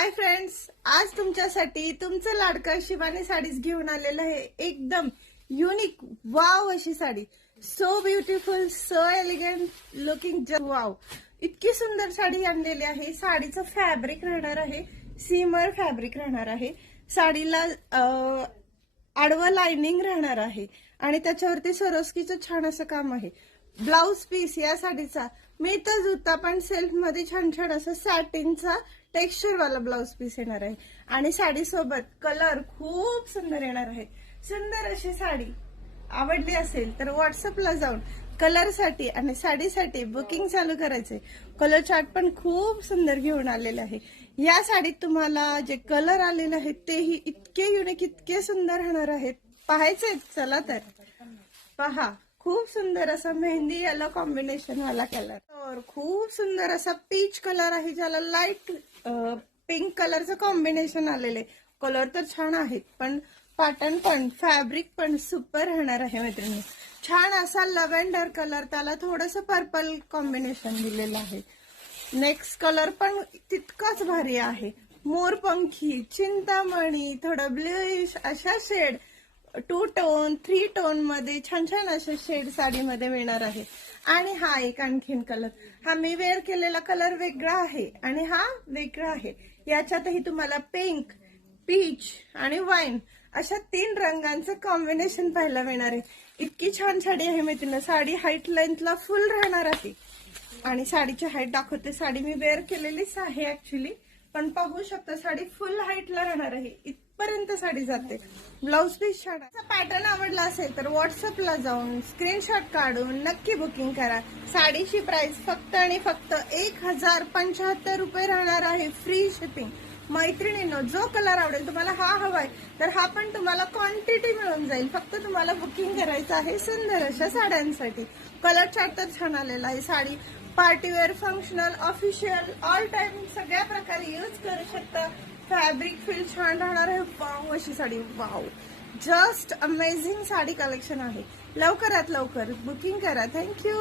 Hi friends, आज तुमच्यासाठी तुमचं लाडका शिवानी साडीज घेऊन आलेलं आहे. एकदम युनिक वाव अशी sari. So beautiful, so elegant looking. Wow, इतकी सुंदर साडी आणलेली आहे. साडीचं फॅब्रिक राहणार आहे सीमर फॅब्रिक राहणार आहे. साडीला आडवं लाइनिंग राहणार आहे आणि त्याच्यावरती सरोस्कीचं छान असं काम आहे. ब्लाउज पीस या साडीचा मिळतच होता, पण सेल्फ मध्ये छान छान असं सॅटिनचा टेक्स्चर वाला ब्लाउज पीस येणार आहे आणि साडी सोबत कलर खूप सुंदर येणार आहे. सुंदर अशी साडी आवडली असेल तर व्हॉट्सअपला जाऊन कलर साठी आणि साडीसाठी बुकिंग चालू करायचे. कलर चार्ट पण खूप सुंदर घेऊन आलेले आहे. या साडीत तुम्हाला जे कलर आलेले आहेत तेही इतके युनिक, इतके सुंदर राहणार आहेत. पाहायचे? चला तर पहा. खूप सुंदर असा मेहंदी येलो कॉम्बिनेशन वाला कलर और खूप सुंदर असा पीच कलर आहे ज्याला लाईट पिंक कलरचं कॉम्बिनेशन आलेले. कलर तर छान आहेत, पण पॅटर्न पण फॅब्रिक पण सुपर राहणार आहे मैत्रिणी. छान असा लव्हेंडर कलर, त्याला थोडंसं पर्पल कॉम्बिनेशन दिलेलं आहे. नेक्स्ट कलर पण तितकाच भारी आहे. मोरपंखी, चिंतामणी, थोडं ब्लूइश अशा शेड 2 टोन 3 टोन मध्ये छान छान असे शेड साडीमध्ये मिळणार आहे. आणि हा एक आणखीन कलर, हा मी वेअर केलेला कलर वेगळा आहे आणि हा वेगळा आहे. याच्यातही तुम्हाला पिंक, पीच आणि वाईन अशा 3 रंगांचं कॉम्बिनेशन पाहायला मिळणार आहे. इतकी छान साडी आहे मैत्रिणी. साडी हाईट लेंथला फुल राहणार आहे आणि साडीची हाईट दाखवते. साडी मी वेअर केलेलीच आहे ऍक्च्युली, पण पाहू शकता साडी फुल हाईटला राहणार आहे. इथपर्यंत साडी जाते. ब्लाउज पीस छान. पॅटर्न आवडला असेल तर व्हॉट्सअपला जाऊन स्क्रीनशॉट काढून नक्की बुकिंग करा. साडीची प्राइस फक्त आणि फक्त 1075 रुपये राहणार आहे, फ्री शिपिंग. मैत्रिणींनो, जो कलर आवडेल तुम्हाला, हा हवाय तर हा पण तुम्हाला क्वांटिटी मिळून जाईल. फक्त तुम्हाला बुकिंग करायचं आहे सुंदर अशा साड्यांसाठी. कलर चार्ट तर छान आलेला आहे. Sari partywear, functional, official, all time सगळ्या प्रकारे यूज करू शकता. फॅब्रिक फील छान राहणार आहे. वाव अशी sari, wow, just amazing sari collection आहे. लवकरात लवकर बुकिंग करा. थँक्यू.